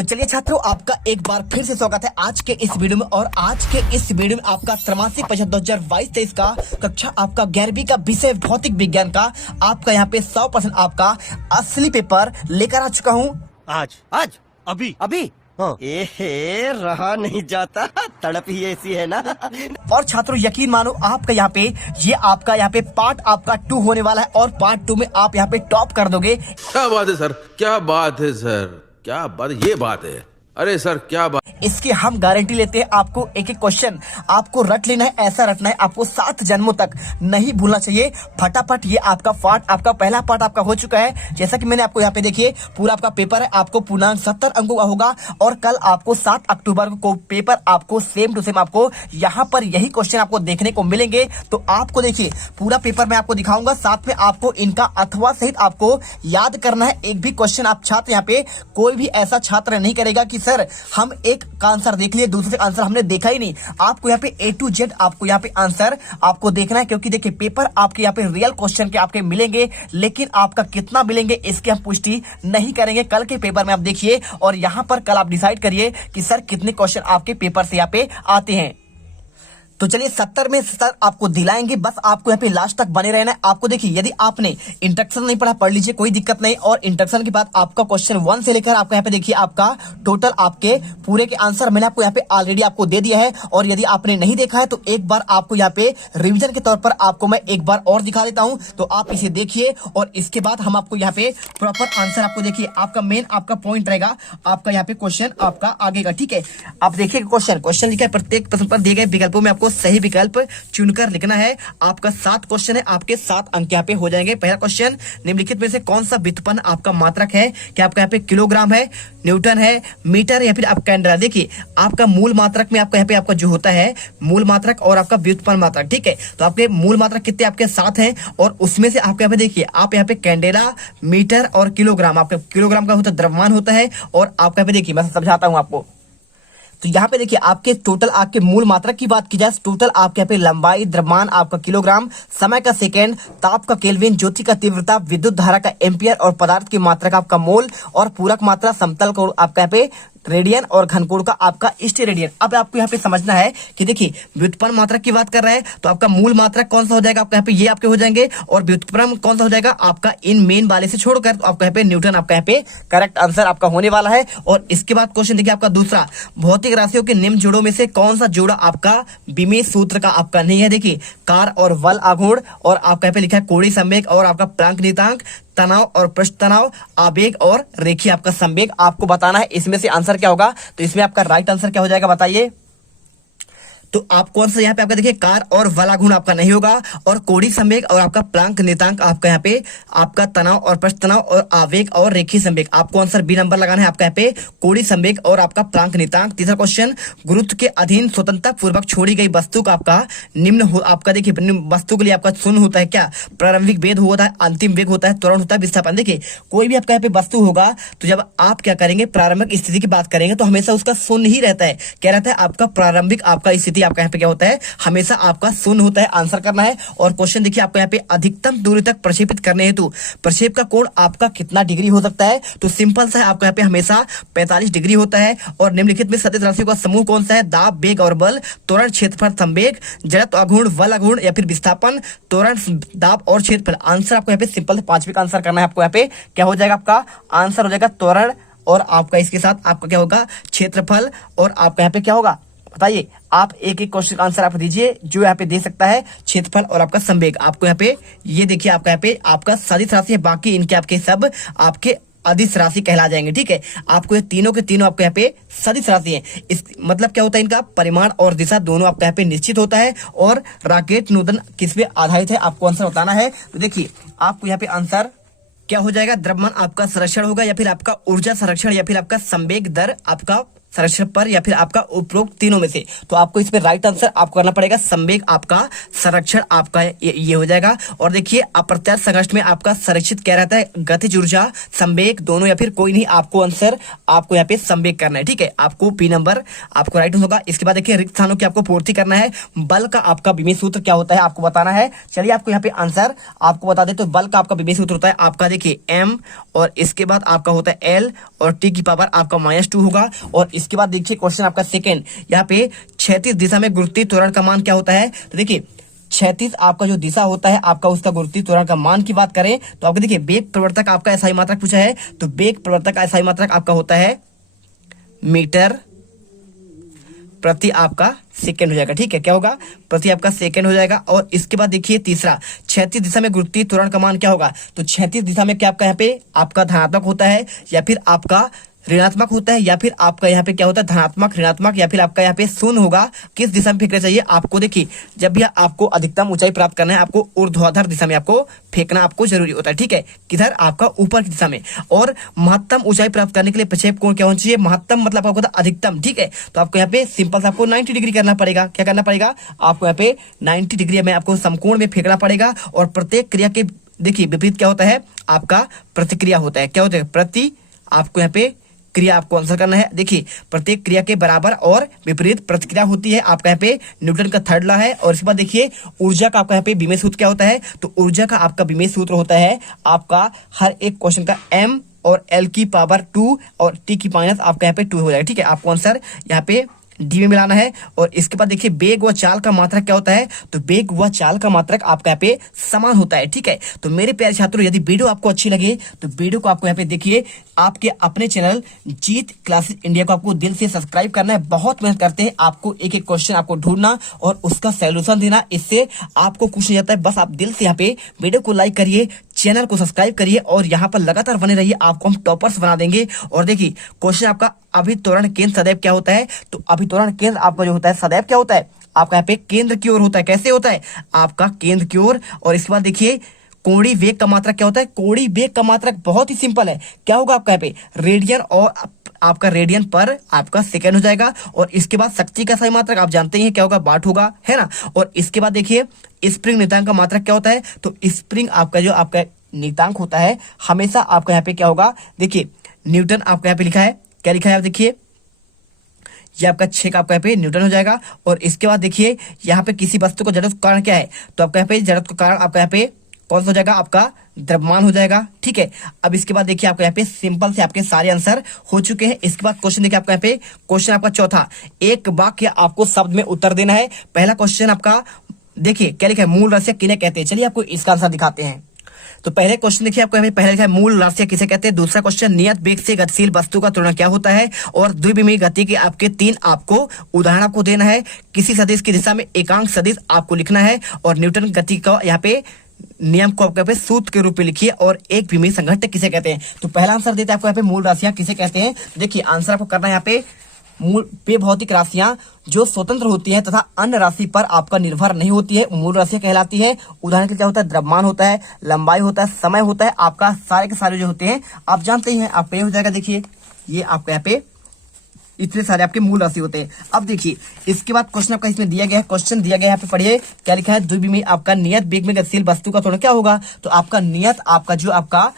तो चलिए छात्रों, आपका एक बार फिर से स्वागत है आज के इस वीडियो में। और आज के इस वीडियो में आपका त्रैमासिक परीक्षा 2022-23 का कक्षा आपका 11वीं का विषय भौतिक विज्ञान का आपका यहाँ पे 100% आपका असली पेपर लेकर आ चुका हूँ। आज अभी हाँ। एहे, रहा नहीं जाता, तड़प ही ऐसी है ना। और छात्रों यकीन मानो, आपका यहाँ पे ये आपका यहाँ पे पार्ट आपका 2 होने वाला है और पार्ट 2 में आप यहाँ पे टॉप कर दोगे। क्या बात है सर, क्या बात है सर, क्या बात, ये बात है। अरे सर क्या बात। इसकी हम गारंटी लेते हैं। आपको एक एक क्वेश्चन आपको रट लेना है, ऐसा रटना है आपको 7 जन्मों तक नहीं भूलना चाहिए। फटाफट ये आपका पार्ट, आपका पहला पार्ट आपका हो चुका है। जैसा कि मैंने आपको यहाँ पे देखिए पूरा आपका पेपर है, आपको पूर्णांक 70 अंकों का होगा। और कल आपको 7 अक्टूबर को पेपर आपको सेम टू सेम आपको यहाँ पर यही क्वेश्चन आपको देखने को मिलेंगे। तो आपको देखिए पूरा पेपर मैं आपको दिखाऊंगा, साथ में आपको इनका अथवा सहित आपको याद करना है। एक भी क्वेश्चन आप छात्र यहाँ पे कोई भी ऐसा छात्र नहीं करेगा कि सर हम एक का आंसर देख लिए, दूसरे का आंसर हमने देखा ही नहीं। आपको यहाँ पे A to Z आपको यहाँ पे आंसर आपको देखना है, क्योंकि देखिए पेपर आपके यहाँ पे रियल क्वेश्चन के आपके मिलेंगे, लेकिन आपका कितना मिलेंगे इसकी हम पुष्टि नहीं करेंगे। कल के पेपर में आप देखिए और यहाँ पर कल आप डिसाइड करिए कि सर कितने क्वेश्चन आपके पेपर से यहाँ पे आते हैं। तो चलिए 70 में 70 आपको दिलाएंगे, बस आपको यहाँ पे लास्ट तक बने रहना है। आपको देखिए यदि आपने इंट्रोडक्शन नहीं पढ़ा, पढ़ लीजिए, कोई दिक्कत नहीं। और इंट्रोडक्शन के बाद आपका क्वेश्चन 1 से लेकर आपको यहाँ पे देखिए आपका टोटल आपके पूरे के आंसर मैंने आपको यहाँ पे ऑलरेडी आपको दे दिया है। और यदि आपने नहीं देखा है तो एक बार आपको यहाँ पे रिविजन के तौर पर आपको मैं एक बार और दिखा देता हूँ, तो आप इसे देखिए। और इसके बाद हम आपको यहाँ पे प्रॉपर आंसर आपको देखिए, आपका मेन आपका पॉइंट रहेगा आपका यहाँ पे क्वेश्चन आपका आगे का, ठीक है। आप देखिए क्वेश्चन लिखा है, प्रत्येक प्रश्न पर दिए गए विकल्पों में आपको सही विकल्प चुनकर लिखना है। आपका 7 क्वेश्चन है, आपके 7 अंक यहाँ पे हो जाएंगे। पहला क्वेश्चन, निम्नलिखित में से कौन सा व्युत्पन्न आपका मात्रक है? क्या आपका यहाँ पे किलोग्राम है, न्यूटन है, मीटर या फिर आप कैंडला? देखिए आपका मूल मात्रक में आपका यहाँ पे आपका जो होता है मूल मात्रक और आपका व्युत्पन्न मात्रक, ठीक है। तो आपके मूल मात्रक कितने आपके 7 हैं और उसमें से आपके यहाँ पे देखिए आप यहाँ पे कैंडेला, मीटर और किलोग्राम, आपका किलोग्राम का होता है द्रव्यमान होता है। और आपका यहाँ पे देखिए मैं समझाता हूँ आपको। तो यहाँ पे देखिए आपके टोटल आपके मूल मात्रक की बात की जाए, टोटल आपके यहाँ पे लंबाई, द्रव्यमान आपका किलोग्राम, समय का सेकेंड, ताप का केल्विन, ज्योति का तीव्रता, विद्युत धारा का एम्पियर और पदार्थ की मात्रा का आपका मोल और पूरक मात्रा, समतल कोण आपका यहाँ पे रेडियन और घनकोण का आपका स्टेरेडियन। अब आपको यहाँ पे समझना है कि देखिए व्युत्पन्न मात्रक की बात कर रहे हैं तो आपका मूल मात्रक कौन सा हो जाएगा आपका यहाँ पे, ये आपके हो जाएंगे। और व्युत्पन्न कौन सा हो जाएगा आपका इन मेन वाले से छोड़कर, तो आपका यहाँ पे न्यूटन आपका यहाँ पे करेक्ट आंसर आपका होने वाला है। और इसके बाद क्वेश्चन देखिए आपका दूसरा, भौतिक राशियों के निम्न जोड़ों में से कौन सा जोड़ा आपका बीमीय सूत्र का आपका नहीं है? देखिए कार और बल आघूर्ण और आपका यहाँ पे लिखा है कोणीय संवेग और आपका प्लांक नियतांक, तनाव और पृष्ठ तनाव, आवेग और रेखीय आपका संवेग आपको बताना है। इसमें से आंसर क्या होगा? तो इसमें आपका राइट आंसर क्या हो जाएगा बताइए? तो आप कौन सा यहाँ पे आपका देखिए कार और बलाघूर्ण आपका नहीं होगा, और कोणीय संवेग और आपका प्लांक नियतांक आपका यहाँ पे आपका तनाव और पृष्ठ तनाव और आवेग और रेखीय संवेग, आपको आंसर बी नंबर लगाना है आपका यहाँ पे कोणीय संवेग और आपका प्लांक नियतांक। तीसरा क्वेश्चन, गुरुत्व के अधीन स्वतंत्रता पूर्वक छोड़ी गई वस्तु का आपका निम्न आपका देखिए वस्तु के लिए आपका शून्य होता है क्या? प्रारंभिक वेग होता है, अंतिम वेग होता है, त्वरण होता है, विस्थापन। देखिए कोई भी आपका यहाँ पे वस्तु होगा तो जब आप क्या करेंगे प्रारंभिक स्थिति की बात करेंगे तो हमेशा उसका शून्य ही रहता है। क्या रहता है आपका प्रारंभिक आपका स्थिति आपका यहाँ पे क्या होता है? हमेशा आपका शून्य होता है। आंसर करना है। और क्वेश्चन देखिए आपको यहाँ पे अधिकतम दूरी तक प्रक्षेपित करने हेतु प्रक्षेप का कोण आपका कितना डिग्री हो सकता है? तो सिंपल सा है, आपको यहाँ पे हमेशा 45 डिग्री होता है। और निम्नलिखित में सदिश राशियों का समूह कौन सा है? दाब, वेग और बल, त्वरण, क्षेत्रफल, संवेग, जड़त्व, आघूर्ण, बल आघूर्ण या फिर विस्थापन, त्वरण, दाब और क्षेत्रफल। आंसर आपको यहाँ पे सिंपल से 5वीं का आंसर करना है। आपको यहाँ पे क्या हो जाएगा? आपका आंसर हो जाएगा त्वरण और आपका इसके साथ आपका क्या होगा? क्षेत्रफल। और आपका यहाँ पे क्या होगा बताइए? आप एक एक क्वेश्चन का आंसर आप दीजिए जो यहाँ पे दे सकता है। क्षेत्रफल और आपका संवेग आपको यहाँ पे ये देखिए आपका यहाँ पे आपका सदिश राशि है, बाकी इनके आपके सब आपके अदिश राशि कहला जाएंगे, ठीक है। आपको ये तीनों के तीनों आपके यहाँ पे सदिश राशि है। इस मतलब क्या होता है? इनका परिमाण और दिशा दोनों आपके यहाँ पे निश्चित होता है। और राकेट नूतन किस पे आधारित है आपको आंसर बताना है। तो देखिए आपको यहाँ पे आंसर क्या हो जाएगा? द्रव्यमान आपका संरक्षण होगा या फिर आपका ऊर्जा संरक्षण या फिर आपका संवेग दर आपका संरक्षण पर या फिर आपका उपरोक्त तीनों में से। तो आपको इसमें राइट आंसर आपको करना पड़ेगा संवेग आपका संरक्षण आपका ये हो जाएगा। और देखिए अप्रत्याशित संघर्ष में आपका संरक्षित क्या रहता है, गतिज ऊर्जा, संवेग दोनों या फिर कोई नहीं, आपको आंसर आपको यहाँ पे संवेग करना है। ठीक है, आपको बी नंबर आपको राइट होगा। इसके बाद देखिए रिक्त स्थानों की आपको पूर्ति करना है। बल का आपका विमेय सूत्र क्या होता है आपको बताना है। चलिए आपको यहाँ पे आंसर आपको बता दे। तो बल का आपका विमेय सूत्र होता है आपका देखिए m, और इसके बाद आपका होता है l और t की पावर आपका -2 होगा। और इसके बाद देखिए क्वेश्चन आपका सेकंड, यहाँ पे क्षैतिज दिशा में गुरुत्वीय त्वरण का मान क्या होता है। तो देखिए क्षैतिज आपका जो दिशा होता है आपका उसका गुरुत्वीय त्वरण का मान की बात करें तो आपको देखिए वेग प्रवर्तक आपका SI मात्रक पूछा है। तो वेग प्रवर्तक का SI मात्रक आपका होता है मीटर प्रति आपका सेकंड हो जाएगा। ठीक है, क्या होगा, प्रति आपका सेकंड हो जाएगा। और इसके बाद देखिए तीसरा, क्षैतिज दिशा में गुरुत्वीय त्वरण का मान क्या होगा। तो क्षैतिज दिशा में क्या आपका यहाँ पे आपका धनात्मक होता है या फिर आपका ऋणात्मक होता है या फिर आपका यहाँ पे क्या होता है धनात्मक, ऋणात्मक या फिर आपका यहाँ पे शून्य होगा। किस दिशा में फेंकना चाहिए आपको, देखिए जब भी आपको अधिकतम ऊंचाई प्राप्त करना है आपको ऊर्ध्वाधर दिशा में आपको फेंकना आपको जरूरी होता है। ठीक है, किधर, आपका ऊपर की दिशा में। और महत्तम ऊंचाई प्राप्त करने के लिए प्रक्षेप कोण क्या होना चाहिए, महत्तम मतलब आपको होता है अधिकतम। ठीक है, तो आपको यहाँ पे सिंपल से आपको 90 डिग्री करना पड़ेगा। क्या करना पड़ेगा आपको यहाँ पे 90 डिग्री में आपको समकोण में फेंकना पड़ेगा। और प्रत्येक क्रिया के देखिए विपरीत क्या होता है आपका प्रतिक्रिया होता है। क्या होता है, प्रति आपको यहाँ पे क्रिया आपको आंसर करना है। देखिए प्रत्येक क्रिया के बराबर और विपरीत प्रतिक्रिया होती है आपका यहाँ पे न्यूटन का थर्ड लॉ है। और इसके बाद देखिए ऊर्जा का आपका यहाँ पे विमेय सूत्र क्या होता है। तो ऊर्जा का आपका विमेय सूत्र होता है आपका हर एक क्वेश्चन का m और l की पावर 2 और t की माइनस आपका यहाँ पे 2 हो जाएगा। ठीक है, आपको आंसर यहाँ पे डी में मिलाना है। और इसके बाद देखिए वेग व चाल का मात्रक क्या होता है। तो वेग व चाल का मात्रक आपका यहाँ पे समान होता है। ठीक है, तो मेरे प्यारे छात्रों यदि वीडियो आपको अच्छी लगे तो वीडियो को आपको यहाँ पे देखिए आपके अपने चैनल जीत क्लासेस इंडिया को आपको दिल से सब्सक्राइब करना है। बहुत मेहनत करते हैं आपको एक एक क्वेश्चन आपको ढूंढना और उसका सोल्यूशन देना। इससे आपको कुछ नहीं जाता है, बस आप दिल से यहाँ पे वीडियो को लाइक करिए, चैनल को सब्सक्राइब करिए और यहाँ पर लगातार बने रहिए, आपको हम टॉपर्स बना देंगे। और देखिए क्वेश्चन आपका अभित्वरण केंद्र सदैव क्या होता है। तो अभित्वरण केंद्र आपका जो होता है सदैव क्या होता है आपका यहाँ पे केंद्र की ओर होता है। कैसे होता है आपका केंद्र की ओर। और इसके बाद देखिए कोणीय वेग का मात्रक क्या होता है। कोणीय वेग का मात्रक बहुत ही सिंपल है, क्या होगा आपका यहाँ पे रेडियन और आपका रेडियन पर आपका सेकंड हो जाएगा। और इसके बाद शक्ति का सही मात्रक आप जानते ही हैं क्या होगा, वाट होगा, है ना। और इसके बाद देखिए स्प्रिंग नियतांक का मात्रक क्या होता है। तो स्प्रिंग आपका जो आपका नियतांक होता है हमेशा आपका यहाँ पे क्या होगा, देखिए न्यूटन आपका यहाँ पे लिखा है, क्या लिखा है आप देखिए, ये आपका 6 का आपका यहाँ पे न्यूटन हो जाएगा। और इसके बाद देखिए यहाँ पे किसी वस्तु को जड़त्व का कारण क्या है। तो आपका यहाँ पे जड़त्व का कारण आपका यहाँ पे कौन सा हो जाएगा, आपका द्रव्यमान हो जाएगा। ठीक है, अब इसके बाद देखिए आपको यहाँ पे सिंपल से आपके सारे आंसर हो चुके हैं। इसके बाद क्वेश्चन देखिए आपका यहाँ पे क्वेश्चन आपका चौथा, एक वाक्य आपको शब्द में उत्तर देना है। पहला क्वेश्चन आपका देखिए क्या लिखा है, मूल राशियां किन्हें कहते हैं। चलिए आपको इसका आंसर दिखाते हैं। तो पहले क्वेश्चन देखिए आपको यहाँ पे पहले लिखा है मूल राशियां किसे कहते हैं। दूसरा क्वेश्चन नियत वेग से गतिशील वस्तु का त्वरण क्या होता है। और द्विविमीय गति के आपके 3 आपको उदाहरण आपको देना है। किसी सदिश की दिशा में एकांक सदिश आपको लिखना है। और न्यूटन गति का यहाँ पे नियम को आपके सूत्र के रूप में लिखिए। और एक विमीय संघट्ट किसे कहते हैं। तो पहला आंसर देते हैं आपको यहाँ पे मूल राशियां किसे कहते हैं। देखिए आंसर आपको करना है यहाँ पे मूल पे भौतिक राशियां जो स्वतंत्र होती है तथा अन्य राशि पर आपका निर्भर नहीं होती है मूल राशियां कहलाती है। उदाहरण के लिए क्या होता है, द्रव्यमान होता है, लंबाई होता है, समय होता है, आपका सारे के सारे जो होते हैं आप जानते ही हैं। आप पे हो जाएगा, देखिए ये आपका यहाँ पे इतने सारे आपके मूल राशि होते हैं। अब देखिए इसके बाद क्वेश्चन आपका इसमें दिया गया है, क्वेश्चन दिया गया है यहाँ पे पढ़िए क्या लिखा है, द्विविमीय आपका नियत वेग में गतिशील वस्तु का त्वरण क्या होगा। तो आपका नियत आपका जो आपका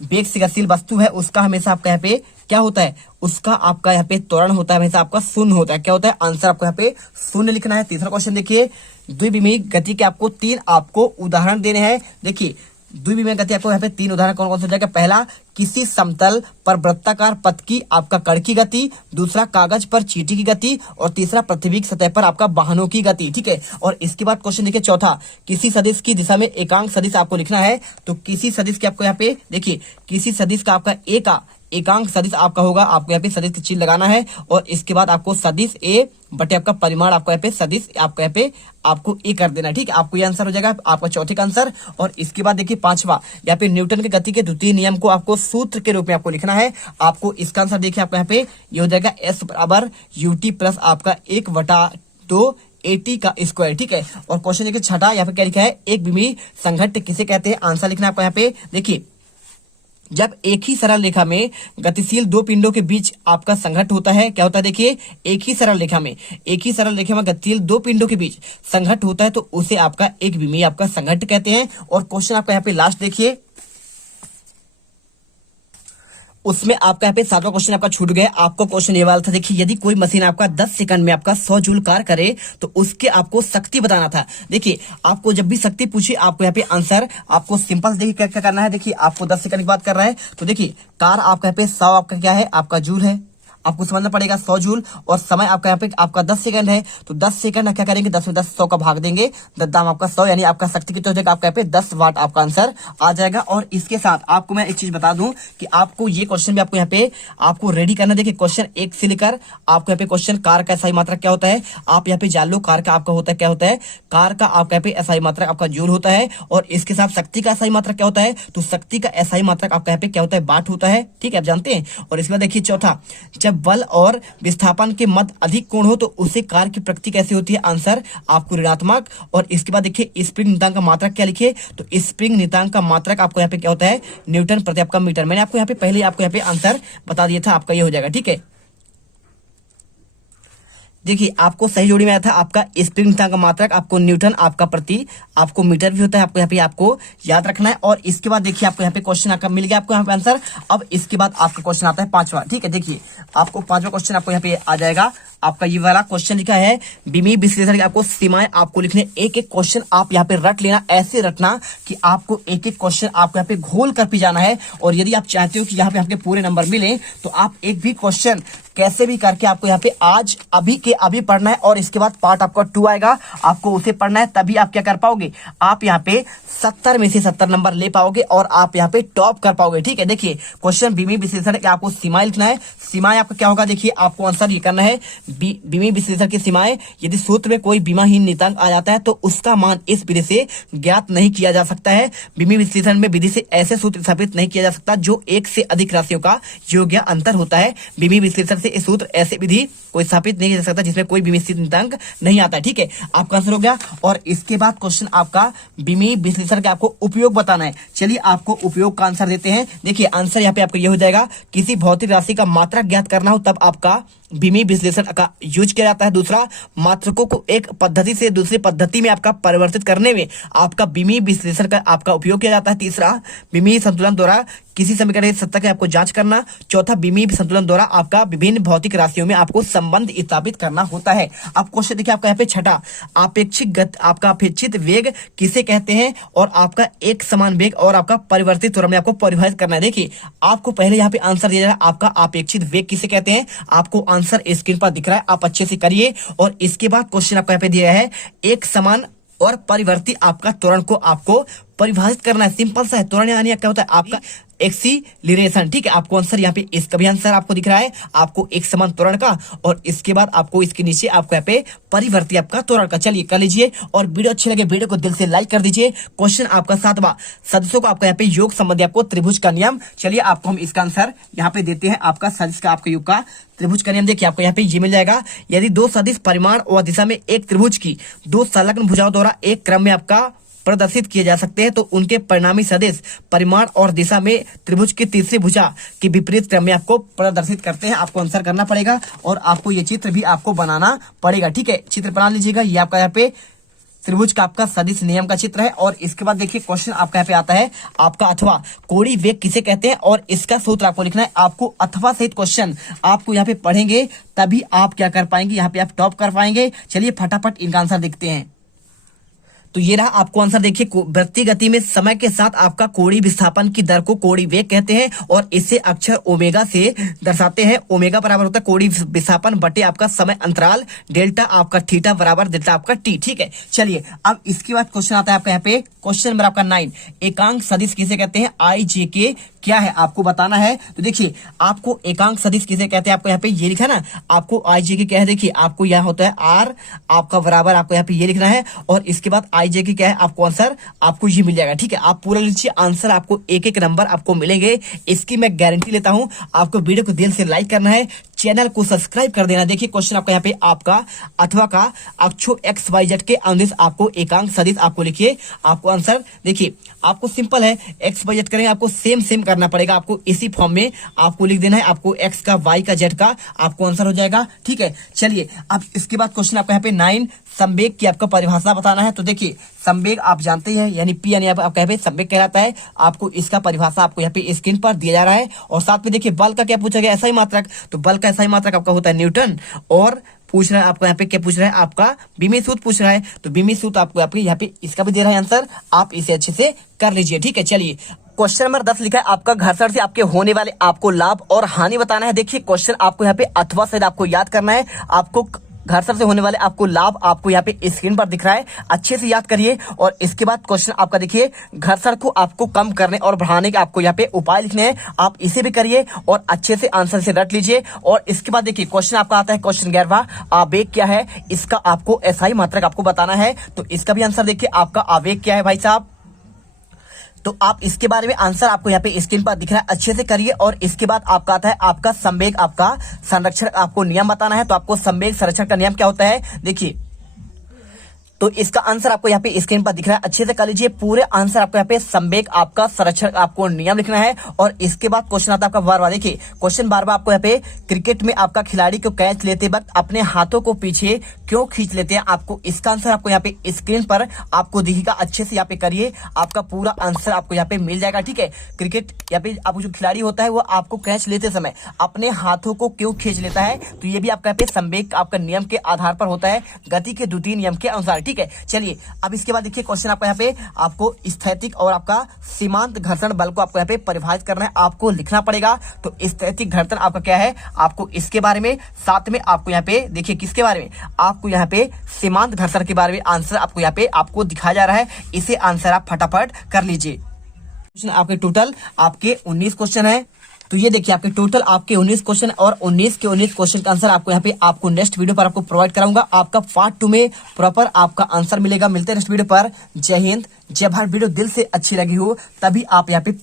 वेग से गतिशील वस्तु है उसका हमेशा आपका यहाँ पे क्या होता है, उसका आपका यहाँ पे त्वरण होता है हमेशा आपका शून्य होता है। क्या होता है, आंसर आपको यहाँ पे शून्य लिखना है। तीसरा क्वेश्चन देखिए द्विविमीय गति के आपको 3 आपको उदाहरण देने हैं। देखिए द्विविमीय गति आपको यहाँ पे 3 उदाहरण कौन कौन से हो जाएगा। पहला किसी समतल पर वृत्ताकार पथ की आपका कण की गति, दूसरा कागज पर चींटी की गति और तीसरा पृथ्वी की सतह पर आपका वाहनों की गति। ठीक है, और इसके बाद क्वेश्चन देखिए चौथा, किसी सदिश की दिशा में एकांक सदिश आपको लिखना है। तो किसी सदिश के आपको यहाँ पे देखिए किसी सदिश का आपका एकांक सदिश आपका होगा, आपको यहाँ पे सदिश की चिन्ह लगाना है। और इसके बाद आपको सदिश ए बटे आपका परिमाण आपको यहाँ पे सदिश आपको यहाँ पे आपको ए कर देना है। ठीक है, आपको ये आंसर हो जाएगा आपका चौथे का आंसर। और इसके बाद देखिए पांचवा, यहाँ पे न्यूटन के गति के द्वितीय नियम को आपको सूत्र के रूप में आपको लिखना है। आपको इसका आंसर देखिए आपको यहाँ पे ये हो जाएगा S बराबर UT प्लस आपका 1/2 AT का स्क्वायर। ठीक है, और क्वेश्चन देखिए छठा, यहाँ पे क्या लिखा है, एक विमीय संघट्ट किसे कहते हैं। आंसर लिखना है आपको यहाँ पे देखिए जब एक ही सरल रेखा में गतिशील दो पिंडों के बीच आपका संघट्ट होता है, क्या होता है देखिए, एक ही सरल रेखा में गतिशील दो पिंडों के बीच संघट्ट होता है तो उसे आपका एक विमीय आपका संघट्ट कहते हैं। और क्वेश्चन आपका यहाँ पे लास्ट देखिए, उसमें आपका यहाँ पे 7वां क्वेश्चन आपका छूट गया। आपको क्वेश्चन ये वाला था, देखिए यदि कोई मशीन आपका 10 सेकंड में आपका 100 जूल कार्य करे तो उसके आपको शक्ति बताना था। देखिए आपको जब भी शक्ति पूछी आपको यहाँ पे आंसर आपको सिंपल देखिए क्या क्या करना है। देखिए आपको 10 सेकंड की बात कर रहा है तो देखिए कार आपका यहाँ पे 100 आपका क्या है, आपका जूल है, आपको समझना पड़ेगा 100 जूल। और समय आपका यहाँ पे आपका 10 सेकंड है तो 10 सेकंड क्या करेंगे, 10 में 10 100 का भाग देंगे, दाम आपका 100 यानी आपका शक्ति कितना हो जाएगा, आपका यहाँ पे 10 वाट आपका आंसर आ जाएगा। और इसके साथ आपको मैं एक चीज बता दूं कि आपको ये क्वेश्चन भी आपको यहाँ पे आपको रेडी करना। देखिए क्वेश्चन 1 से लेकर आपको यहाँ पे क्वेश्चन कार का SI मात्रक क्या होता है, आप यहाँ पे जान लो। कार का आपका होता है क्या होता है, कार का आपका यहाँ पे SI मात्रक आपका जूल होता है। और इसके साथ शक्ति का SI मात्रक क्या होता है, तो शक्ति का SI मात्रक आपका यहाँ पे क्या होता है, वाट होता है। ठीक है, आप जानते हैं। और इसके बाद देखिए चौथा, जब बल और विस्थापन के मध्य अधिक कोण हो तो उसे कार की प्रकृति कैसी होती है, आंसर आपको ऋणात्मक। और इसके बाद देखिए स्प्रिंग नियतांक का मात्रक क्या लिखे, तो स्प्रिंग नियतांक का मात्रक आपको यहाँ पे क्या होता है, न्यूटन प्रति आपका मीटर। मैंने आपको यहाँ पे पहले आपको यहाँ पे आंसर बता दिया था, आपका ये हो जाएगा। ठीक है, देखिए आपको सही जोड़ी में आया था आपका स्प्रिंग नियतांक का मात्रक आपको न्यूटन आपका प्रति आपको मीटर भी होता है, आपको यहाँ पे आपको याद रखना है। और इसके बाद देखिए आपको यहाँ पे क्वेश्चन आपका मिल गया, आपको यहाँ पे आंसर। अब इसके बाद आपका क्वेश्चन आता है 5वां। ठीक है, देखिए आपको 5वां क्वेश्चन आपको यहाँ पे आ जाएगा। आपका ये वाला क्वेश्चन लिखा है विमीय विश्लेषण की आपको सीमाएं आपको लिखने, एक एक क्वेश्चन आप यहाँ पे रट लेना, ऐसे रटना कि आपको एक एक क्वेश्चन आपको यहाँ पे घोल कर पी जाना है। और यदि आप चाहते हो कि यहाँ पे आपके पूरे नंबर मिले तो आप एक भी क्वेश्चन कैसे भी करके आपको यहाँ पे आज अभी के अभी पढ़ना है। और इसके बाद पार्ट आपका 2 आएगा, आपको उसे पढ़ना है, तभी आप क्या कर पाओगे, आप यहाँ पे 70 में से 70 नंबर ले पाओगे और आप यहाँ पे टॉप कर पाओगे। ठीक है, देखिए क्वेश्चन विमीय विश्लेषण के आपको सीमाएं लिखना है। सीमाएं आपका क्या होगा, देखिए आपको आंसर ये करना है, विमीय विश्लेषण की सीमाएं, यदि सूत्र में कोई विमाहीन नियतांक आ जाता है तो उसका मान इस विधि से ज्ञात नहीं किया जा सकता है। विमीय विश्लेषण में विधि से ऐसे सूत्र स्थापित नहीं किया जा सकता जो एक से अधिक राशियों का योग्य अंतर होता है। विमीय विश्लेषण से इस सूत्र ऐसे विधि कोई स्थापित नहीं किया जा सकता जिसमें कोई विमिश्रित नियतांक नहीं आता है। ठीक है, आपका आंसर हो गया। और इसके बाद क्वेश्चन आपका विमीय विश्लेषण का आपको उपयोग बताना है। चलिए आपको उपयोग का आंसर देते हैं। देखिए आंसर यहाँ पे आपका ये हो जाएगा, किसी भौतिक राशि का मात्रक ज्ञात करना हो तब आपका विमीय विश्लेषण का यूज किया जाता है। दूसरा, मात्रकों को एक पद्धति से दूसरी पद्धति में आपका परिवर्तित करने में आपका विमीय विश्लेषण का आपका उपयोग किया जाता है। तीसरा, विमीय संतुलन द्वारा किसी समीकरण की सत्ता की आपको जांच करना। चौथा, विमीय संतुलन द्वारा आपका विभिन्न भौतिक राशियों में आपको संबंध स्थापित करना होता है। अब क्वेश्चन देखिए आपका यहाँ पे छठा, आपका अपेक्षित वेग किसे कहते हैं और आपका एक समान वेग और आपका परिवर्तित त्वरण में आपको परिभाषित करना है। देखिए आपको पहले यहाँ पे आंसर दिया जाएगा, आपका अपेक्षित वेग किसे कहते हैं, आपको आंसर स्क्रीन पर दिख रहा है, आप अच्छे से करिए। और इसके बाद क्वेश्चन आपको यहाँ पे दिया है, एक समान और परिवर्ती आपका त्वरण को आपको परिभाषित करना है। सिंपल सा है, त्वरण यानी क्या होता है, आपका एक्सीलरेशन। ठीक है, आपको आंसर यहाँ पे इसका भी आंसर आपको दिख रहा है, आपको एक समान त्वरण का। और इसके बाद आपको इसके नीचे आपको यहाँ पे परिवर्ती आपका त्वरण का। चलिए कर लीजिए। और वीडियो अच्छी लगे वीडियो को दिल से लाइक कर दीजिए। क्वेश्चन आपका 7वां, सदस्यों को आपका यहाँ पे योग संबंधी आपको त्रिभुज का नियम। चलिए आपको हम इसका आंसर यहाँ पे देते हैं, आपका सदिश का आपका योग का त्रिभुज का नियम। देखिए आपको यहाँ पे ये मिल जाएगा, यदि दो सदिश परिमाण और दिशा में एक त्रिभुज की दो संलग्न भुजाओं द्वारा एक क्रम में आपका प्रदर्शित किए जा सकते हैं तो उनके परिणामी सदिश परिमाण और दिशा में त्रिभुज की तीसरी भुजा के विपरीत क्रम में आपको प्रदर्शित करते हैं। आपको आंसर करना पड़ेगा और आपको ये चित्र भी आपको बनाना पड़ेगा। ठीक है, चित्र बना लीजिएगा। ये आपका यहाँ पे त्रिभुज का आपका सदिश नियम का चित्र है। और इसके बाद देखिए क्वेश्चन आपका यहाँ पे आता है, आपका अथवा कोणीय वेग किसे कहते हैं और इसका सूत्र आपको लिखना है। आपको अथवा सहित क्वेश्चन आपको यहाँ पे पढ़ेंगे तभी आप क्या कर पाएंगे, यहाँ पे आप टॉप कर पाएंगे। चलिए फटाफट इनका आंसर देखते हैं। तो ये रहा आपको आंसर। देखिए वृत्तीय गति में समय के साथ आपका कोणीय विस्थापन की दर को कोणीय वेग कहते हैं और इसे अक्षर ओमेगा से दर्शाते हैं। ओमेगा बराबर होता है कोणीय विस्थापन बटे आपका समय अंतराल डेल्टा, आपका थीटा बराबर डेल्टा आपका टी। ठीक है, चलिए अब इसके बाद क्वेश्चन आता है आपका यहाँ पे क्वेश्चन नंबर आपका 9, एकांक सदिश किसे कहते हैं, आई जे के क्या है आपको बताना है। तो देखिए आपको एकांक सदिश किसे कहते हैं, आपको यहाँ पे ये लिखा ना, आपको आई जे के क्या है। देखिए आपको यहाँ होता है आर आपका बराबर, आपको यहाँ पे ये लिखना है और इसके बाद आई जे की क्या है, आपको आंसर आपको ये मिल जाएगा। ठीक है, आप पूरा लीजिए, आंसर आपको एक एक नंबर आपको मिलेंगे, इसकी मैं गारंटी लेता हूं। आपको वीडियो को दिल से लाइक करना है, चैनल को सब्सक्राइब कर देना। देखिए क्वेश्चन आपका यहाँ पे आपका अथवा का अक्षो XYZ के अनुदिश आपको एकांक सदिश आपको लिखिए, आपको आंसर देखिए आपको सिंपल है, XYZ करेंगे आपको सेम करना पड़ेगा, आपको इसी फॉर्म में आपको लिख देना है, आपको x का y का z का आपको आंसर हो जाएगा। ठीक है, चलिए अब इसके बाद क्वेश्चन आपका यहाँ पे 9 संवेग की आपको परिभाषा बताना है। तो देखिए संवेग आप जानते हैं यानी P यानी आपका यहाँ पे संवेग कहलाता है, आपको इसका परिभाषा आपको यहाँ पे स्क्रीन पर दिया जा रहा है। और साथ में देखिए बल का क्या पूछा गया, SI मात्रक, तो बल का SI मात्रक आपका होता है न्यूटन, और पूछ रहा है आपको यहाँ पे क्या पूछ रहा है, आपका बीमी सूत्र पूछ रहा है, तो बीमी सूत्र आपको यहाँ पे इसका भी दे रहा है आंसर, आप इसे अच्छे से कर लीजिए। ठीक है, चलिए क्वेश्चन नंबर 10 लिखा है आपका घर्षण से आपके होने वाले आपको लाभ और हानि बताना है। देखिए क्वेश्चन आपको यहाँ पे अथवा से आपको याद करना है, आपको घर्षण से होने वाले आपको लाभ आपको यहाँ पे स्क्रीन पर दिख रहा है, अच्छे से याद करिए। और इसके बाद क्वेश्चन आपका देखिए घर्षण को आपको कम करने और बढ़ाने के आपको यहाँ पे उपाय लिखने हैं, आप इसे भी करिए और अच्छे से आंसर से रट लीजिए। और इसके बाद देखिए क्वेश्चन आपका आता है क्वेश्चन 11वां, आवेग क्या है, इसका आपको SI मात्रक आपको बताना है। तो इसका भी आंसर देखिए आपका आवेग क्या है भाई साहब, तो आप इसके बारे में आंसर आपको यहाँ पे स्क्रीन पर दिख रहा है, अच्छे से करिए। और इसके बाद आपका आता है आपका संवेग आपका संरक्षण आपको नियम बताना है। तो आपको संवेग संरक्षण का नियम क्या होता है, देखिए तो इसका आंसर आपको यहाँ पे स्क्रीन पर दिख रहा है, अच्छे से कर लीजिए। पूरे आंसर आपको यहाँ पे संवेग आपका संरक्षण आपको नियम लिखना है। और इसके बाद क्वेश्चन आता है आपका 12वां, देखिए क्वेश्चन 12वां आपको यहाँ पे क्रिकेट में आपका खिलाड़ी को कैच लेते वक्त अपने हाथों को पीछे क्यों खींच लेते हैं, आपको इसका आंसर आपको यहाँ पे स्क्रीन पर आपको दिखेगा, अच्छे से यहाँ पे करिए, आपका पूरा आंसर आपको यहाँ पे मिल जाएगा। ठीक है, क्रिकेट यहाँ पे आपको जो खिलाड़ी होता है वो आपको कैच लेते समय अपने हाथों को क्यों खींच लेता है, तो ये भी आपका यहाँ पे संवेग आपका नियम के आधार पर होता है, गति के द्वितीय नियम के अनुसार। ठीक है, चलिए अब इसके बाद देखिए क्वेश्चन आपका यहाँ पे आपको स्थैतिक और आपका सीमांत घर्षण बल को आपको यहाँ पे परिभाषित करना है, आपको लिखना पड़ेगा। तो स्थैतिक घर्षण आपका क्या है, आपको इसके बारे में, साथ में आपको यहाँ पे देखिए किसके बारे में, आपको यहाँ पे सीमांत घर्षण के बारे में आंसर आपको यहाँ पे आपको दिखाया जा रहा है, इसे आंसर आप फटाफट कर लीजिए। आपके टोटल आपके 19 क्वेश्चन है, तो ये देखिए आपके टोटल आपके 19 क्वेश्चन और 19 के 19 क्वेश्चन का आंसर आपको यहाँ पे आपको नेक्स्ट वीडियो पर आपको प्रोवाइड कराऊंगा। आपका पार्ट 2 में प्रॉपर आपका आंसर मिलेगा। मिलते हैं नेक्स्ट वीडियो पर, जय हिंद जय भारत। वीडियो दिल से अच्छी लगी हो तभी आप यहाँ पे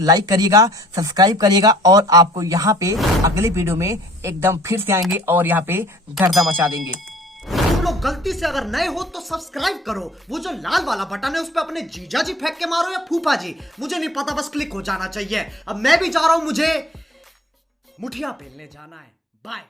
लाइक करिएगा, सब्सक्राइब करिएगा, और आपको यहाँ पे अगले वीडियो में एकदम फिर से आएंगे और यहाँ पे गर्दा मचा देंगे। तुम लोग गलती से अगर नए हो तो सब्सक्राइब करो, वो जो लाल वाला बटन है उस पे अपने जीजा जी फेंक के मारो या फूफा जी, मुझे नहीं पता, बस क्लिक हो जाना चाहिए। अब मैं भी जा रहा हूं, मुझे मुठिया पेलने जाना है। बाय।